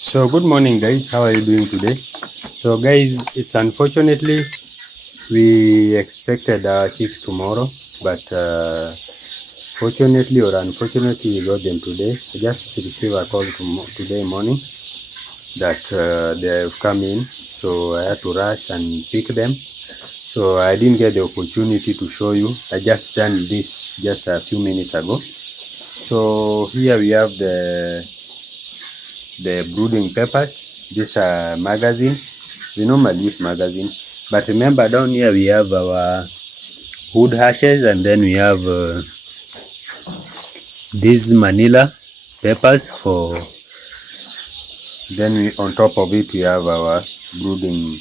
So good morning guys, how are you doing today? So guys, it's unfortunately we expected our chicks tomorrow, but fortunately or unfortunately we got them today. I just received a call today morning that they have come in, so I had to rush and pick them. So I didn't get the opportunity to show you. I just done this just a few minutes ago. So here we have the brooding peppers. These are magazines. We normally use magazine, but remember down here we have our wood ashes, and then we have these manila peppers for. Then on top of it we have our brooding.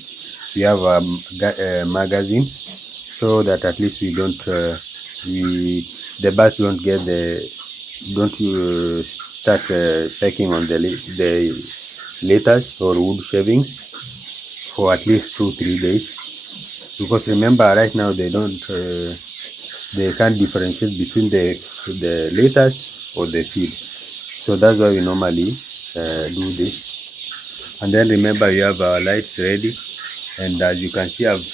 We have our magazines, so that at least we don't the birds don't get start pecking on the litters or wood shavings for at least 2-3 days, because remember right now they can't differentiate between the litters or the feeds. So that's why we normally do this. And then remember you have our lights ready, and as you can see I've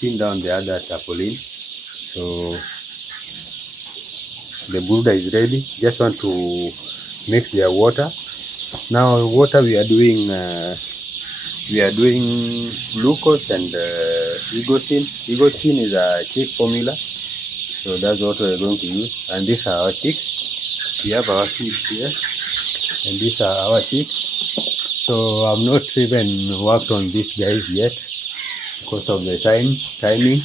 pinned down the other tarpaulin, so the brooder is ready. Just want to mix their water. Now water we are doing glucose and egocin. Egocin is a chick formula, so that's what we're going to use. And these are our chicks. We have our feeds here, and these are our chicks. So I've not even worked on these guys yet because of the timing.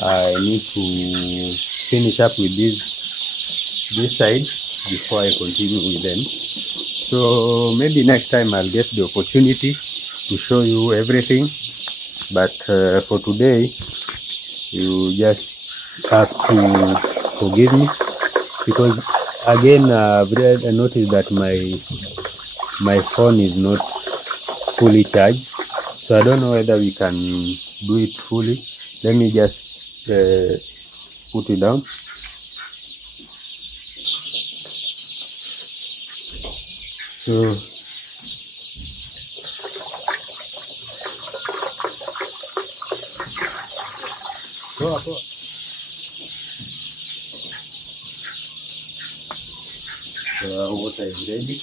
I need to finish up with this side before I continue with them. So maybe next time I'll get the opportunity to show you everything, but for today you just have to forgive me, because again I noticed that my phone is not fully charged, so I don't know whether we can do it fully. Let me just put it down. So go. So water is ready,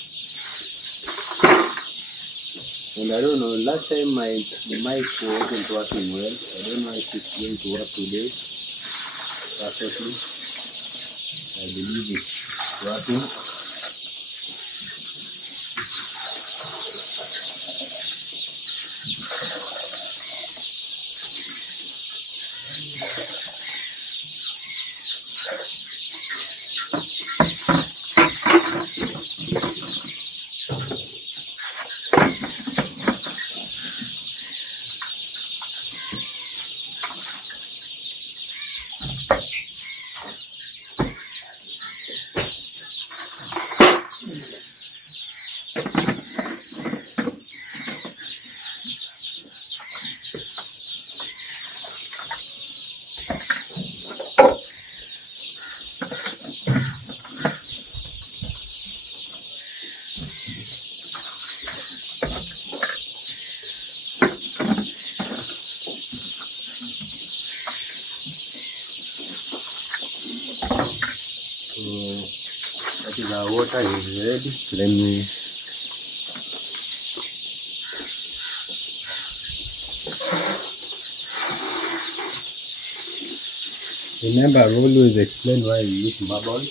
and I don't know, last time my mic wasn't working well. I don't know if it's going to work today perfectly. I believe it's working. So that is our water is ready. Let me remember, I've always explained why we use marble.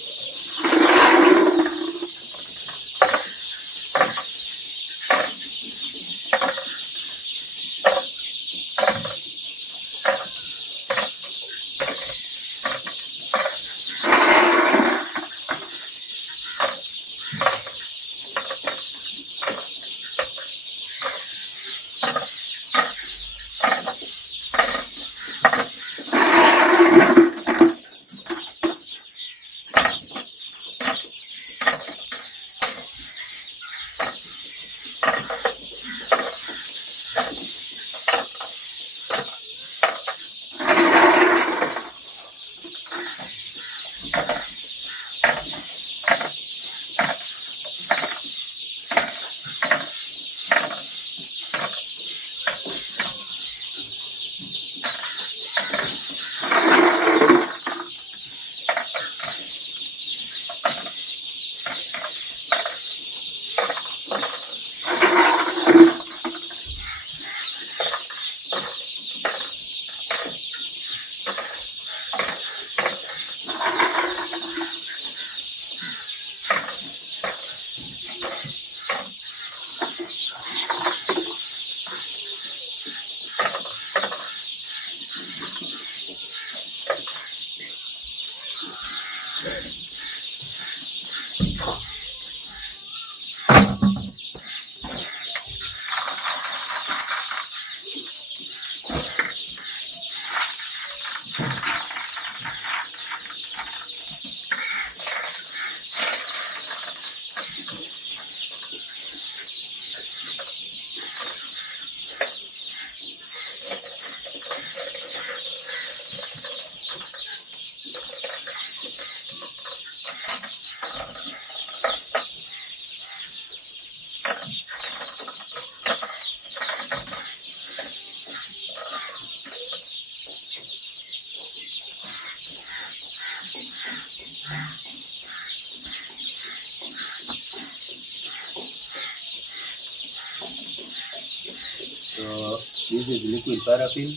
So this is liquid paraffin,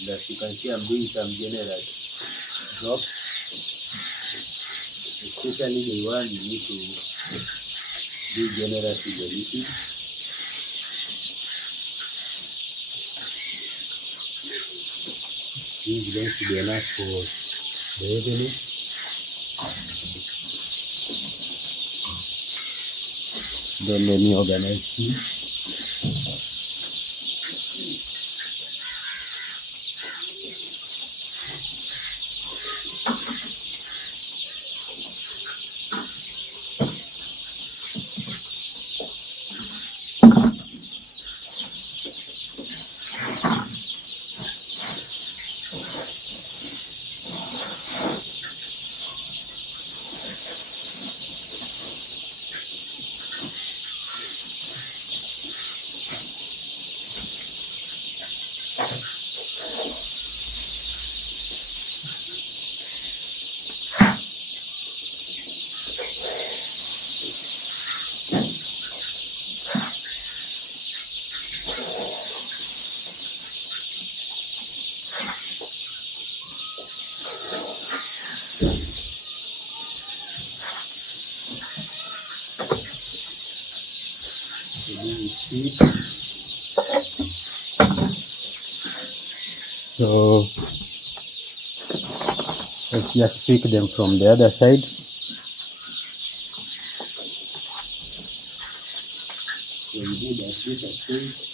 and as you can see, I'm doing some generous drops. Especially the one you need to do generous with the liquid. This is going to be enough for the evening. Don't let me organize this. So let's just pick them from the other side. So we do that this a space.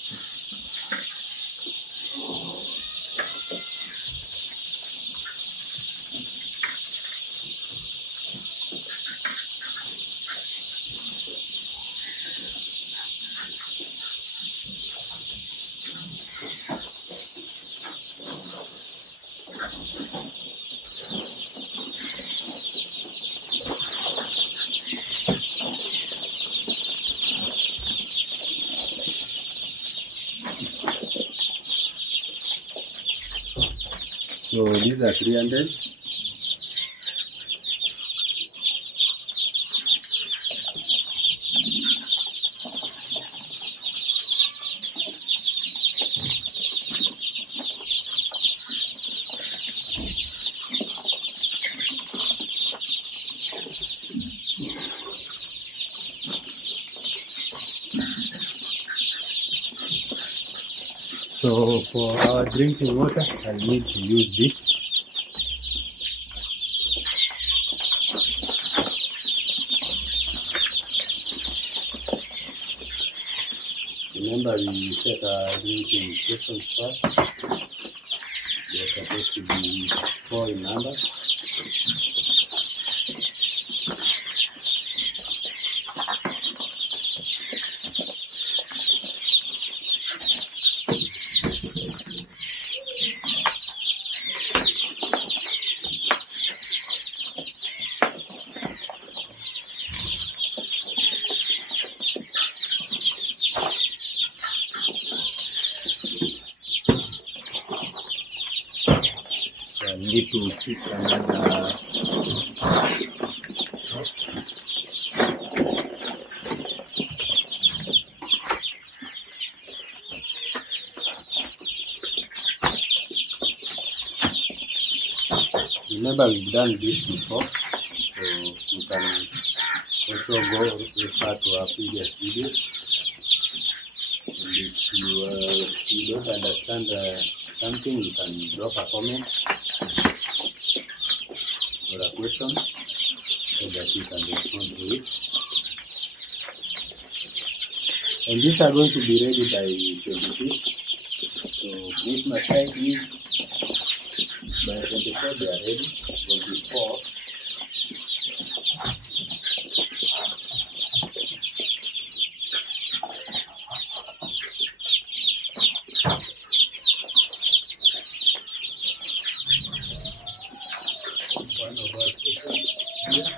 So these are 300. So for our drinking water, I need to use this. Remember, we set our drinking instructions first. They're supposed to be 4 in numbers. So I need to pick another. Remember, we've done this before, so you can also go refer to our previous video. And if you don't understand something, you can drop a comment or a question so that you can respond to it. And these are going to be ready by 25th. So this must take me by 24 they are ready. 24. One of our stations here.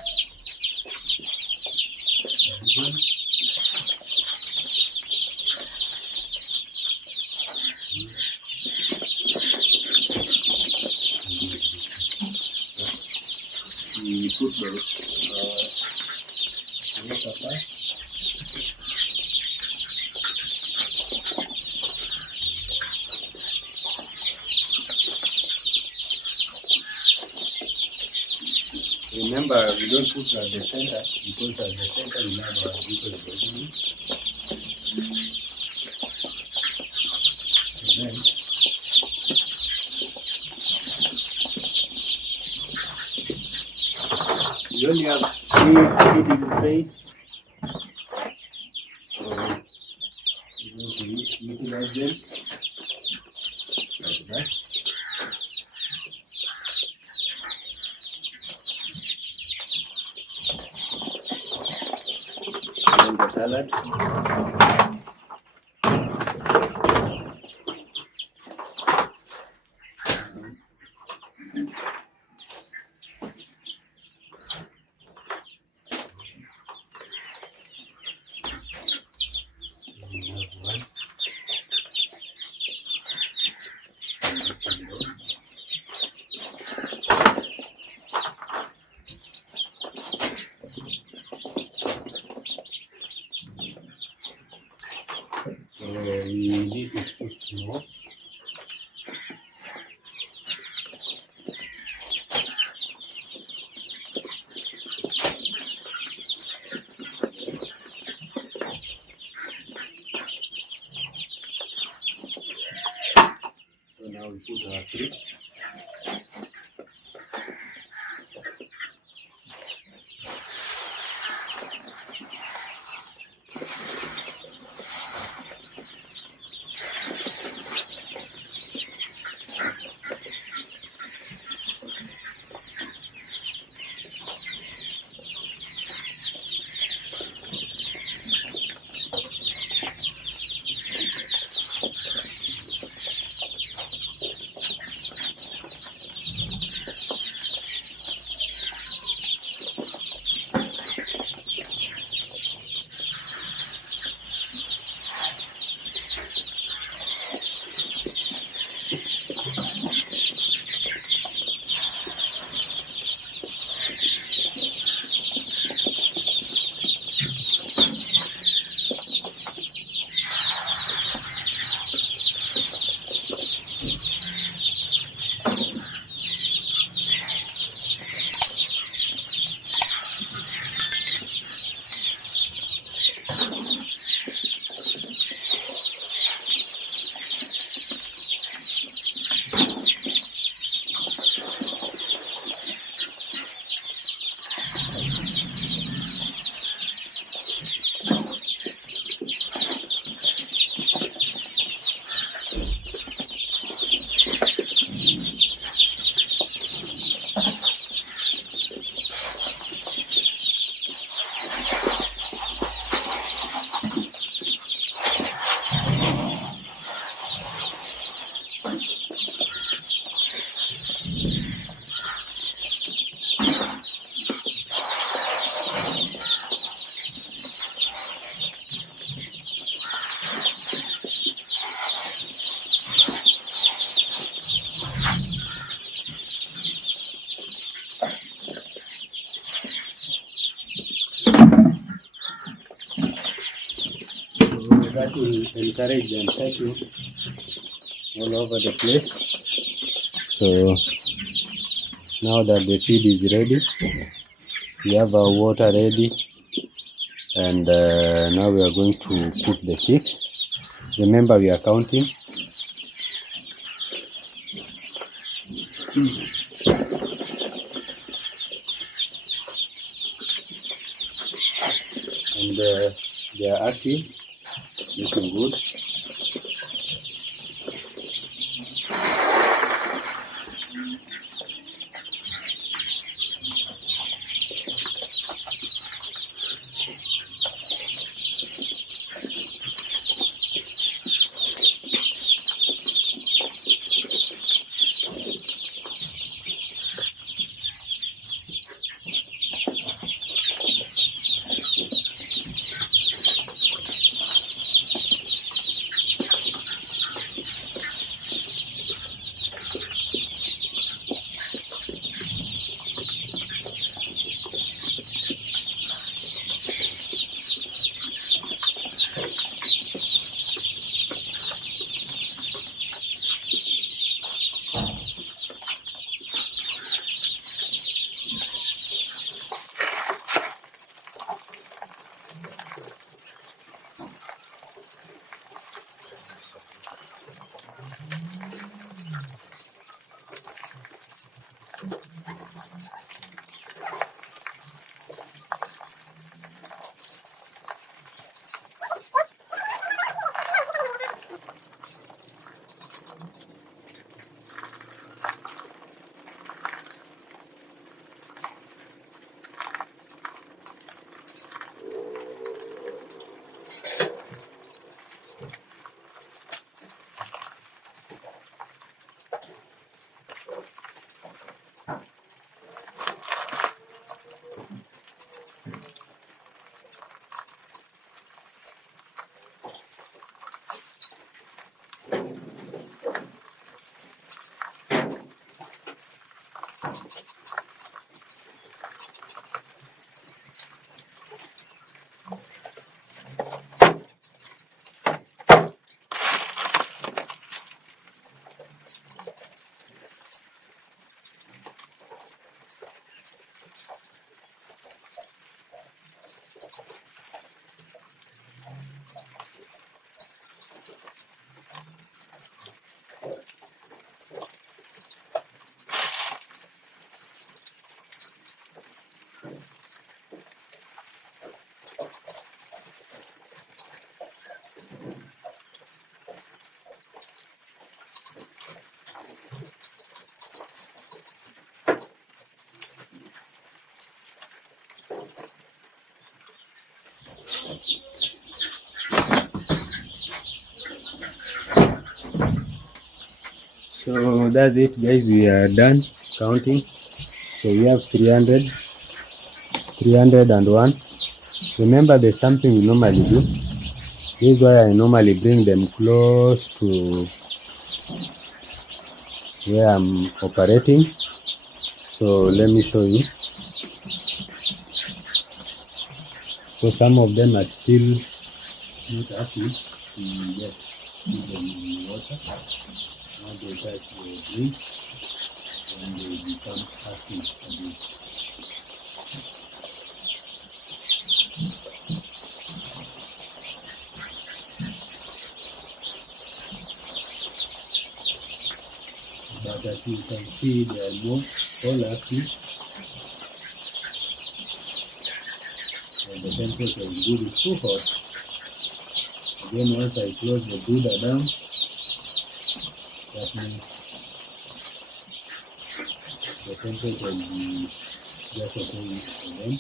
Remember, we don't put at the center because at the center we have our glucose brooding. And then we only have 3 feeding trays. So we're going to utilize them like that. And the salad. We need to put more. So now we put our fruits. That will encourage them cycling all over the place. So now that the feed is ready, we have our water ready, and now we are going to put the chicks. Remember, we are counting. And they are active, looking good. So that's it, guys. We are done counting. So we have 300, 301. Remember, there's something we normally do. This is why I normally bring them close to where I'm operating. So let me show you. So some of them are still not active. Just put them in water. Now they start to drink and they become active again. But as you can see, they are more all active. And the temperature is good. It's too hot. Again, once I close the brooder down, that means the temperature will be just okay for them.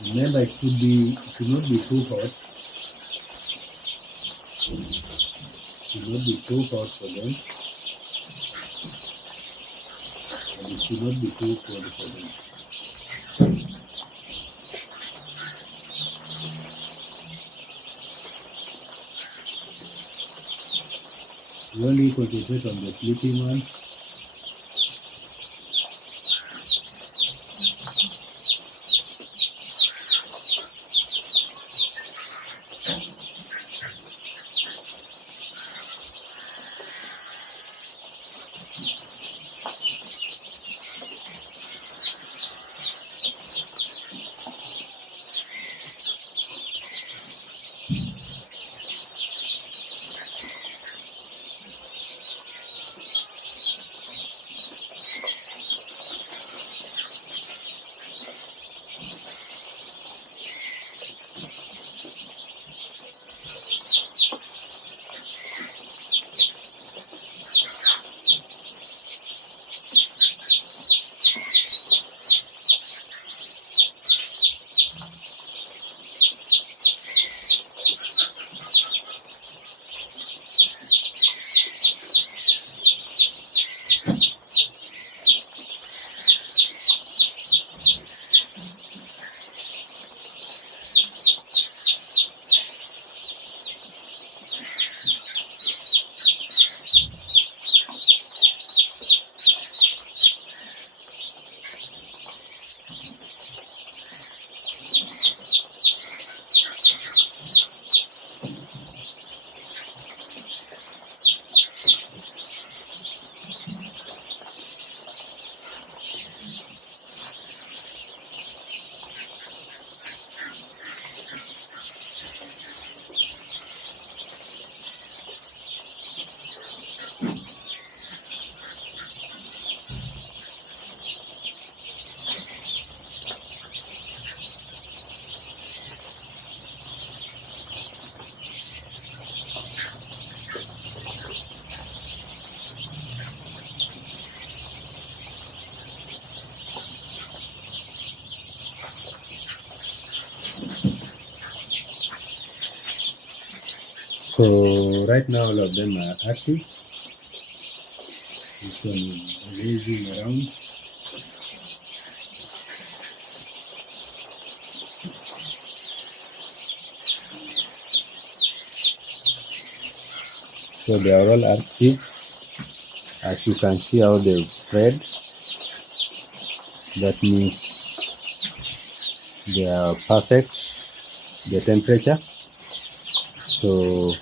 Remember, it should not be too hot. It should not be too hot for them. And it should not be too cold for them. We only concentrate on the sleeping ones. So right now all of them are active. This one is racing around. So they are all active. As you can see how they've spread, that means they are perfect, the temperature. So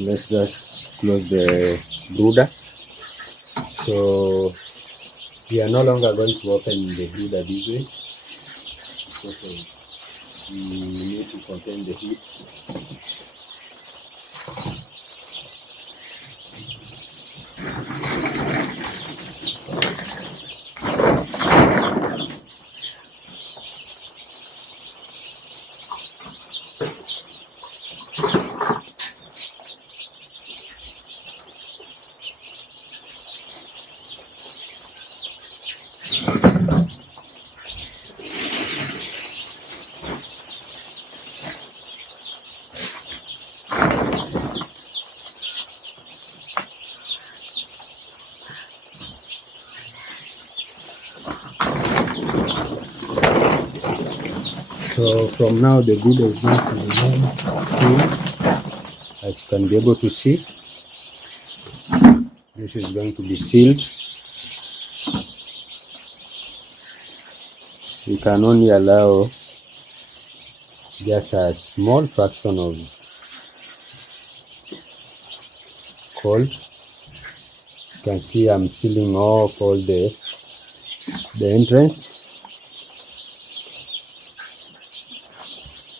let's just close the brooder. So we are no longer going to open the brooder this way because we need to contain the heat. So from now the brooder is going to remain sealed. As you can be able to see, this is going to be sealed. You can only allow just a small fraction of cold. You can see I'm sealing off all the entrance.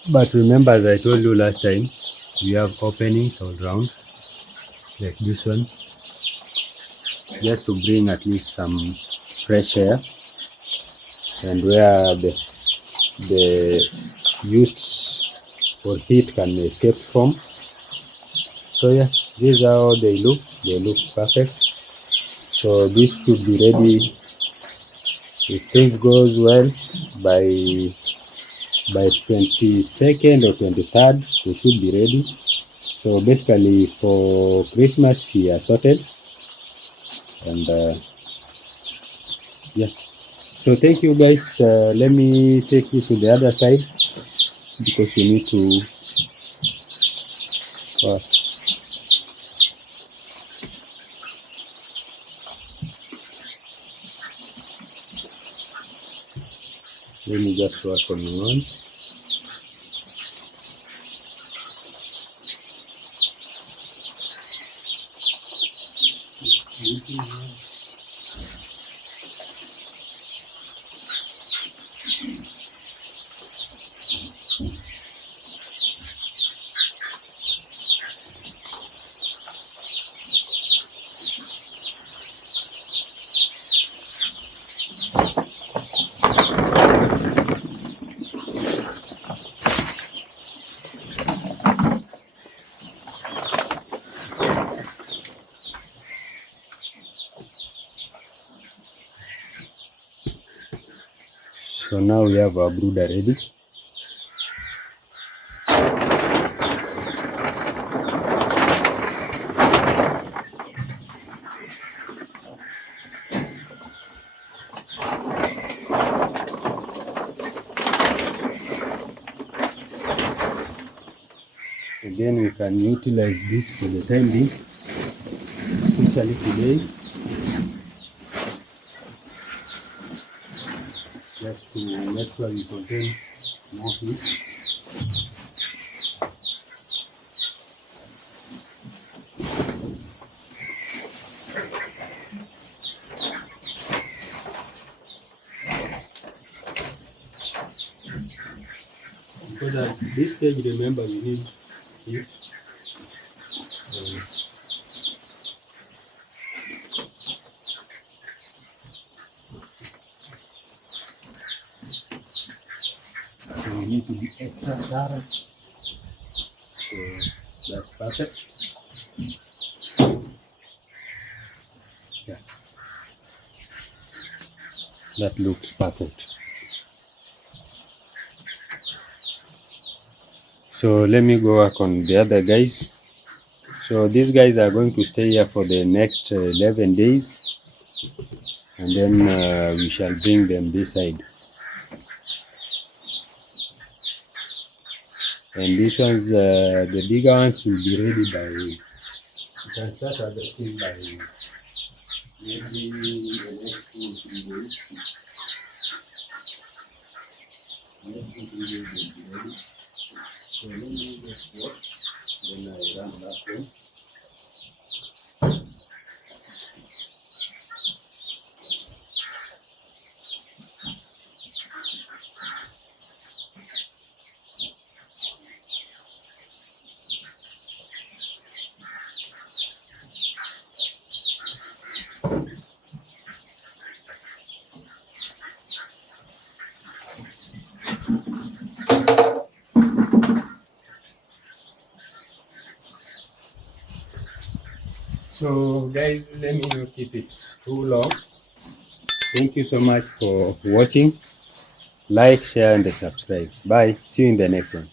But remember, as I told you last time, we have openings all around, like this one, just to bring at least some fresh air, and where the used or heat can escape from. So yeah, this is how they look. They look perfect. So this should be ready, if things goes well, by 22nd or 23rd. They should be ready. So basically for Christmas we are sorted, and yeah. So thank you guys. Let me take you to the other side because we need to let me just work on one. So now we have our brooder ready. Again, we can utilize this for the time being, especially today, just to make sure we contain more heat. Because at this stage, remember, we need heat. So we need to be extra thorough. So that's perfect. Yeah, that looks perfect. So let me go work on the other guys. So these guys are going to stay here for the next 11 days, and then we shall bring them this side. And these ones, the bigger ones will be ready by, you can start harvesting by maybe the next 2 or 3 days. Next 2 or 3 days will be ready. So let me just work, then I run back home. So guys, let me not keep it too long. Thank you so much for watching. Like, share, and subscribe. Bye. See you in the next one.